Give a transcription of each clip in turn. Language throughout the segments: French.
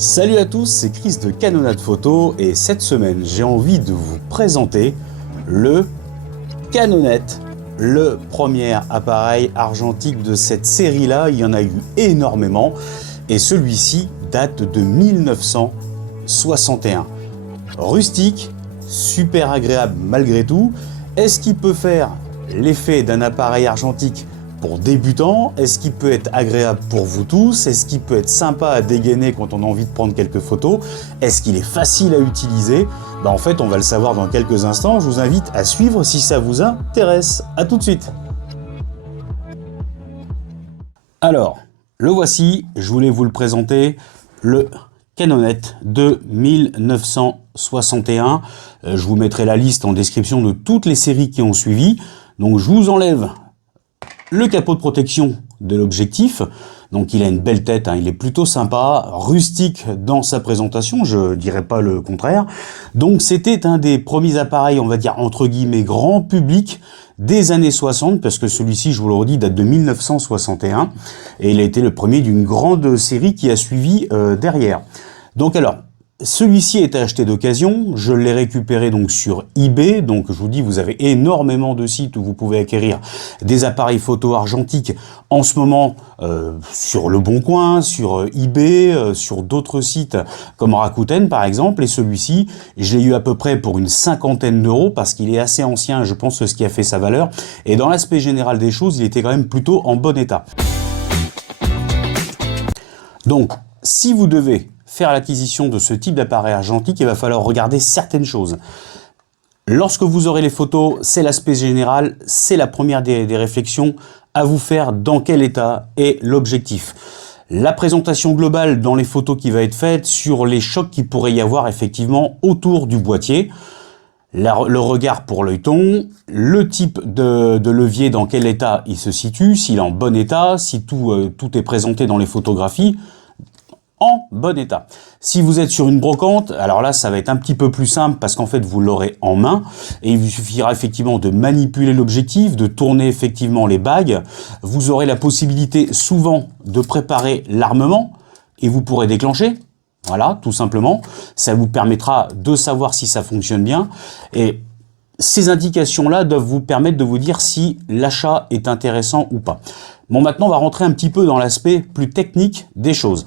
Salut à tous, c'est Chris de Canonade Photo et cette semaine j'ai envie de vous présenter le Canonette, le premier appareil argentique de cette série-là. Il y en a eu énormément et celui-ci date de 1961. Rustique, super agréable malgré tout. Est-ce qu'il peut faire l'effet d'un appareil argentique pour débutants? Est-ce qu'il peut être agréable pour vous tous? Est-ce qu'il peut être sympa à dégainer quand on a envie de prendre quelques photos? Est-ce qu'il est facile à utiliser? En fait, on va le savoir dans quelques instants. Je vous invite à suivre si ça vous intéresse. À tout de suite. Alors, le voici. Je voulais vous le présenter. Le Canonette de 1961. Je vous mettrai la liste en description de toutes les séries qui ont suivi. Donc, je vous enlève le capot de protection de l'objectif. Donc il a une belle tête, hein, il est plutôt sympa, rustique dans sa présentation, je dirais pas le contraire. Donc c'était un des premiers appareils, on va dire entre guillemets grand public des années 60, parce que celui-ci, je vous le redis, date de 1961 et il a été le premier d'une grande série qui a suivi derrière. Donc alors, celui-ci est acheté d'occasion, je l'ai récupéré donc sur eBay, donc je vous dis, vous avez énormément de sites où vous pouvez acquérir des appareils photo argentiques en ce moment sur Le Bon Coin, sur eBay, sur d'autres sites comme Rakuten par exemple, et celui-ci, je l'ai eu à peu près pour une cinquantaine d'euros parce qu'il est assez ancien, je pense, ce qui a fait sa valeur, et dans l'aspect général des choses, il était quand même plutôt en bon état. Donc, si vous devez faire l'acquisition de ce type d'appareil argentique, il va falloir regarder certaines choses. Lorsque vous aurez les photos, c'est l'aspect général, c'est la première des réflexions à vous faire dans quel état est l'objectif. La présentation globale dans les photos qui va être faite sur les chocs qu'il pourrait y avoir effectivement autour du boîtier, le regard pour l'œilleton, le type de levier, dans quel état il se situe, s'il est en bon état, si tout est présenté dans les photographies, en bon état. Si vous êtes sur une brocante, alors là ça va être un petit peu plus simple parce qu'en fait vous l'aurez en main et il vous suffira effectivement de manipuler l'objectif, de tourner effectivement les bagues. Vous aurez la possibilité souvent de préparer l'armement et vous pourrez déclencher. Voilà, tout simplement. Ça vous permettra de savoir si ça fonctionne bien et ces indications-là doivent vous permettre de vous dire si l'achat est intéressant ou pas. Bon, maintenant on va rentrer un petit peu dans l'aspect plus technique des choses.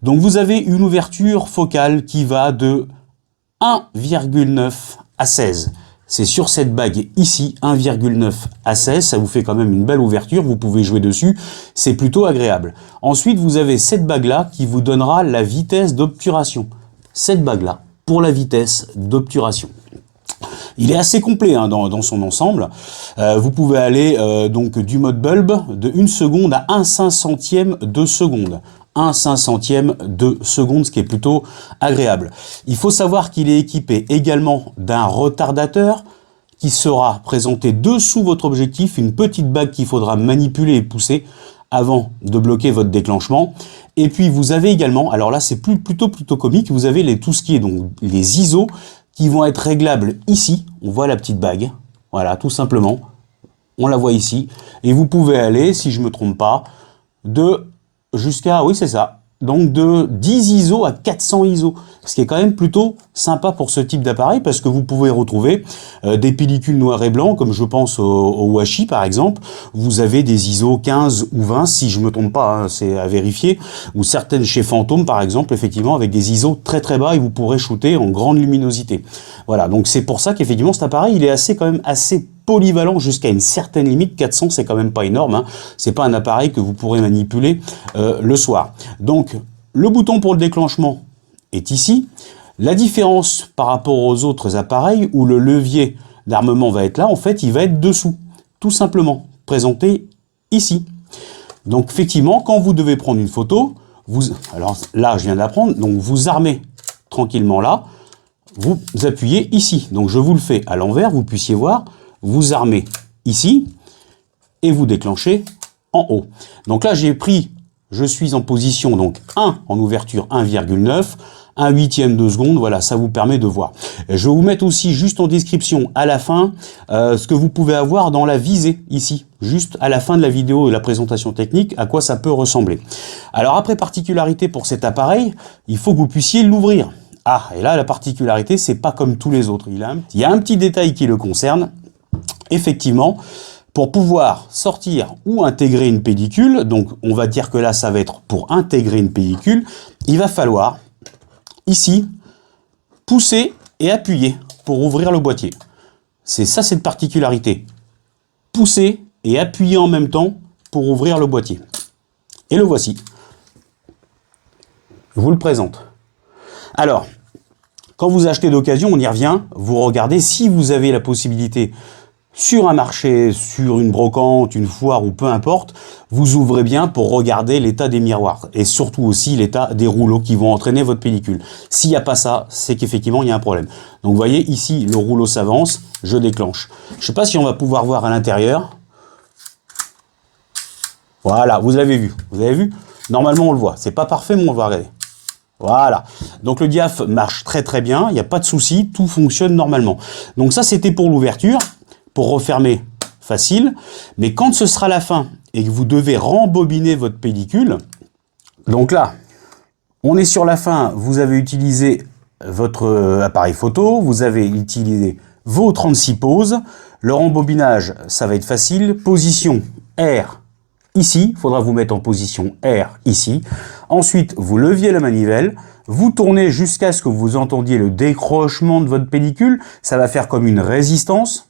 Donc vous avez une ouverture focale qui va de 1,9 à 16. C'est sur cette bague ici, 1,9 à 16, ça vous fait quand même une belle ouverture, vous pouvez jouer dessus, c'est plutôt agréable. Ensuite, vous avez cette bague-là qui vous donnera la vitesse d'obturation. Cette bague-là, pour la vitesse d'obturation. Il est assez complet hein, dans son ensemble. Vous pouvez aller donc du mode bulb de 1 seconde à 1/500e de seconde. 1/500e de seconde, ce qui est plutôt agréable. Il faut savoir qu'il est équipé également d'un retardateur qui sera présenté dessous votre objectif, une petite bague qu'il faudra manipuler et pousser avant de bloquer votre déclenchement. Et puis vous avez également, alors là c'est plutôt comique, vous avez tout ce qui est donc les ISO qui vont être réglables ici. On voit la petite bague, voilà, tout simplement. On la voit ici. Et vous pouvez aller, si je ne me trompe pas, jusqu'à, oui c'est ça, donc de 10 ISO à 400 ISO, ce qui est quand même plutôt sympa pour ce type d'appareil parce que vous pouvez retrouver des pellicules noir et blanc comme je pense au Washi par exemple, vous avez des ISO 15 ou 20 si je me trompe pas, hein, c'est à vérifier, ou certaines chez Phantom par exemple effectivement avec des ISO très bas et vous pourrez shooter en grande luminosité. Voilà, donc c'est pour ça qu'effectivement cet appareil il est quand même assez polyvalent jusqu'à une certaine limite. 400 c'est quand même pas énorme, hein. C'est pas un appareil que vous pourrez manipuler le soir. Donc le bouton pour le déclenchement est ici. La différence par rapport aux autres appareils où le levier d'armement va être là, en fait il va être dessous, tout simplement, présenté ici. Donc effectivement quand vous devez prendre une photo, alors là je viens d'apprendre, donc vous armez tranquillement là, vous appuyez ici. Donc je vous le fais à l'envers, vous puissiez voir. Vous armez ici et vous déclenchez en haut. Donc là, je suis en position donc 1 en ouverture 1,9, 1/8 de seconde, voilà, ça vous permet de voir. Je vais vous mettre aussi juste en description à la fin ce que vous pouvez avoir dans la visée ici. juste à la fin de la vidéo et la présentation technique à quoi ça peut ressembler. Alors après particularité pour cet appareil, il faut que vous puissiez l'ouvrir. Ah, et là la particularité, c'est pas comme tous les autres. Il y a un petit détail qui le concerne. Effectivement, pour pouvoir sortir ou intégrer une pellicule, donc on va dire que là ça va être pour intégrer une pellicule, il va falloir ici pousser et appuyer pour ouvrir le boîtier. C'est ça cette particularité. Pousser et appuyer en même temps pour ouvrir le boîtier. Et le voici. Je vous le présente. Alors, quand vous achetez d'occasion, on y revient, vous regardez si vous avez la possibilité sur un marché, sur une brocante, une foire ou peu importe, vous ouvrez bien pour regarder l'état des miroirs et surtout aussi l'état des rouleaux qui vont entraîner votre pellicule. S'il n'y a pas ça, c'est qu'effectivement il y a un problème. Donc vous voyez ici, le rouleau s'avance, je déclenche. Je ne sais pas si on va pouvoir voir à l'intérieur. Voilà, vous l'avez vu. Vous avez vu? Normalement on le voit. C'est pas parfait, mais on va regarder. Voilà, donc le diaph marche très très bien, il n'y a pas de souci, tout fonctionne normalement. Donc ça c'était pour l'ouverture. Pour refermer, facile. Mais quand ce sera la fin et que vous devez rembobiner votre pellicule, donc là, on est sur la fin, vous avez utilisé votre appareil photo, vous avez utilisé vos 36 poses. Le rembobinage, ça va être facile. Position R, ici. Il faudra vous mettre en position R, ici. Ensuite, vous leviez la manivelle. Vous tournez jusqu'à ce que vous entendiez le décrochement de votre pellicule. Ça va faire comme une résistance.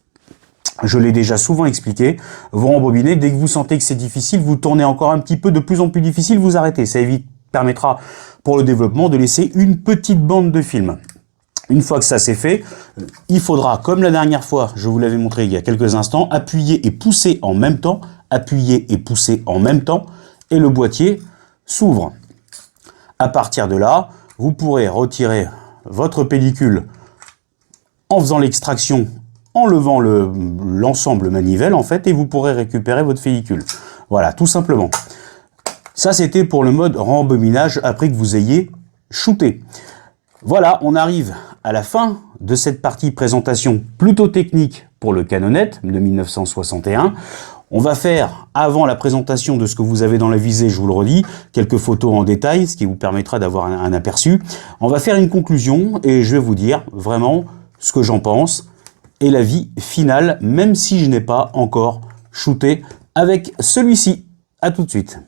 Je l'ai déjà souvent expliqué, vous rembobinez, dès que vous sentez que c'est difficile, vous tournez encore un petit peu, de plus en plus difficile, vous arrêtez. Ça permettra pour le développement de laisser une petite bande de film. Une fois que ça c'est fait, il faudra, comme la dernière fois, je vous l'avais montré il y a quelques instants, appuyer et pousser en même temps, appuyer et pousser en même temps, et le boîtier s'ouvre. À partir de là, vous pourrez retirer votre pellicule en faisant l'extraction, en levant l'ensemble manivelle en fait, et vous pourrez récupérer votre pellicule. Voilà, tout simplement. Ça c'était pour le mode rembobinage après que vous ayez shooté. Voilà, on arrive à la fin de cette partie présentation plutôt technique pour le Canonette de 1961. On va faire, avant la présentation de ce que vous avez dans la visée, je vous le redis, quelques photos en détail, ce qui vous permettra d'avoir un aperçu. On va faire une conclusion et je vais vous dire vraiment ce que j'en pense et l'avis final, même si je n'ai pas encore shooté avec celui-ci. À tout de suite.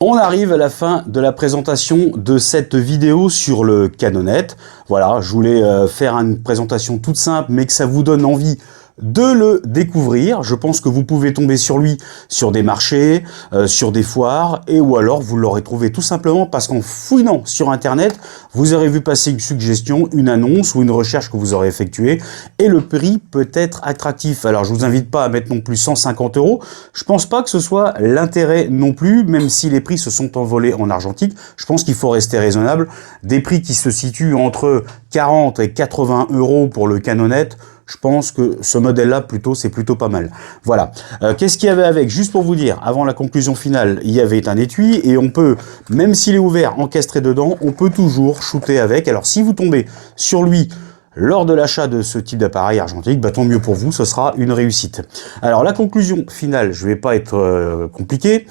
On arrive à la fin de la présentation de cette vidéo sur le Canonette. Voilà, je voulais faire une présentation toute simple, mais que ça vous donne envie de le découvrir. Je pense que vous pouvez tomber sur lui sur des marchés, sur des foires, et ou alors vous l'aurez trouvé tout simplement parce qu'en fouinant sur internet, vous aurez vu passer une suggestion, une annonce ou une recherche que vous aurez effectuée, et le prix peut être attractif. Alors je vous invite pas à mettre non plus 150 €. Je pense pas que ce soit l'intérêt non plus, même si les prix se sont envolés en argentique. Je pense qu'il faut rester raisonnable. Des prix qui se situent entre 40 et 80 € pour le Canonette. Je pense que ce modèle-là, c'est plutôt pas mal. Voilà. Qu'est-ce qu'il y avait avec? Juste pour vous dire, avant la conclusion finale, il y avait un étui et on peut, même s'il est ouvert, encastré dedans, on peut toujours shooter avec. Alors, si vous tombez sur lui lors de l'achat de ce type d'appareil argentique, bah, tant mieux pour vous, ce sera une réussite. Alors, la conclusion finale, je ne vais pas être compliqué.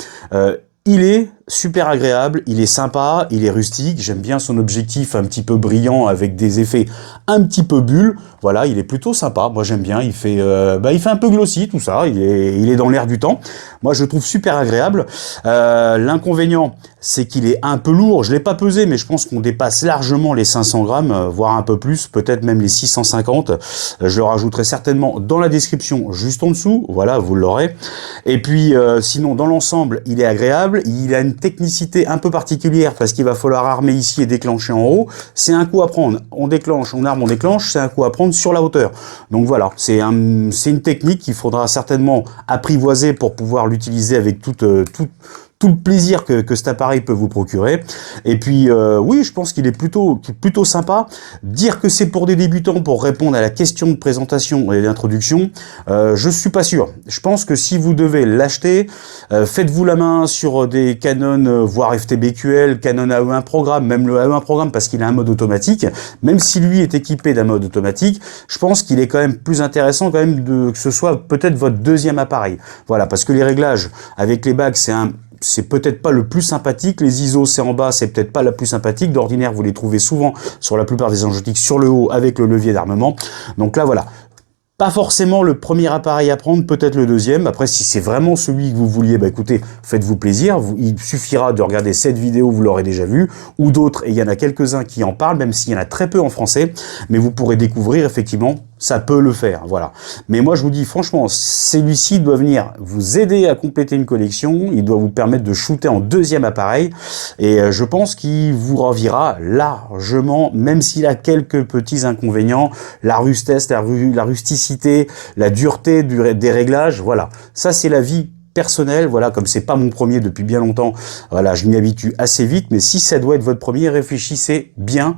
Il est super agréable, il est sympa, il est rustique, j'aime bien son objectif un petit peu brillant avec des effets un petit peu bulles. Voilà, il est plutôt sympa, moi j'aime bien, il fait un peu glossy tout ça, il est dans l'air du temps. Moi je le trouve super agréable. L'inconvénient, c'est qu'il est un peu lourd, je ne l'ai pas pesé, mais je pense qu'on dépasse largement les 500 grammes, voire un peu plus, peut-être même les 650. Je le rajouterai certainement dans la description juste en dessous, voilà, vous l'aurez. Et puis sinon, dans l'ensemble, il est agréable, il a une technicité un peu particulière parce qu'il va falloir armer ici et déclencher en haut. C'est un coup à prendre, on déclenche, on arme, on déclenche, c'est un coup à prendre sur la hauteur. Donc voilà, c'est une technique qu'il faudra certainement apprivoiser pour pouvoir l'utiliser avec tout le plaisir que cet appareil peut vous procurer. Et puis, oui, je pense qu'il est plutôt sympa. Dire que c'est pour des débutants, pour répondre à la question de présentation et d'introduction, je suis pas sûr. Je pense que si vous devez l'acheter, faites-vous la main sur des Canon, voire FTBQL, Canon AE1 programme, même le AE1 programme, parce qu'il a un mode automatique. Même si lui est équipé d'un mode automatique, je pense qu'il est quand même plus intéressant quand même que ce soit peut-être votre deuxième appareil. Voilà, parce que les réglages avec les bagues, c'est peut-être pas le plus sympathique. Les ISO, c'est en bas, c'est peut-être pas la plus sympathique. D'ordinaire, vous les trouvez souvent sur la plupart des anxiotiques sur le haut avec le levier d'armement. Donc là, voilà. Pas forcément le premier appareil à prendre, peut-être le deuxième. Après, si c'est vraiment celui que vous vouliez, bah écoutez, faites-vous plaisir. Il suffira de regarder cette vidéo, vous l'aurez déjà vu, ou d'autres, et il y en a quelques-uns qui en parlent, même s'il y en a très peu en français, mais vous pourrez découvrir, effectivement, ça peut le faire, voilà. Mais moi, je vous dis, franchement, celui-ci doit venir vous aider à compléter une collection, il doit vous permettre de shooter en deuxième appareil, et je pense qu'il vous ravira largement, même s'il a quelques petits inconvénients, la rustesse, la rusticité, la dureté des réglages, voilà. Ça, c'est la vie personnelle, voilà, comme c'est pas mon premier depuis bien longtemps, voilà, je m'y habitue assez vite, mais si ça doit être votre premier, réfléchissez bien,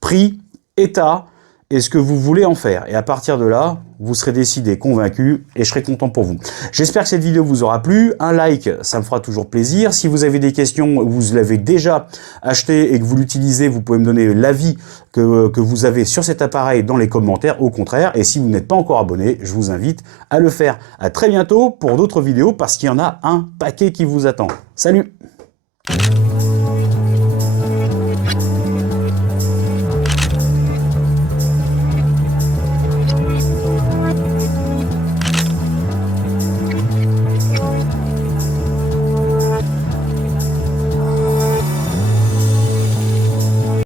prix, état, et ce que vous voulez en faire. Et à partir de là, vous serez décidé, convaincu, et je serai content pour vous. J'espère que cette vidéo vous aura plu. Un like, ça me fera toujours plaisir. Si vous avez des questions, vous l'avez déjà acheté et que vous l'utilisez, vous pouvez me donner l'avis que vous avez sur cet appareil dans les commentaires, au contraire. Et si vous n'êtes pas encore abonné, je vous invite à le faire. À très bientôt pour d'autres vidéos, parce qu'il y en a un paquet qui vous attend. Salut!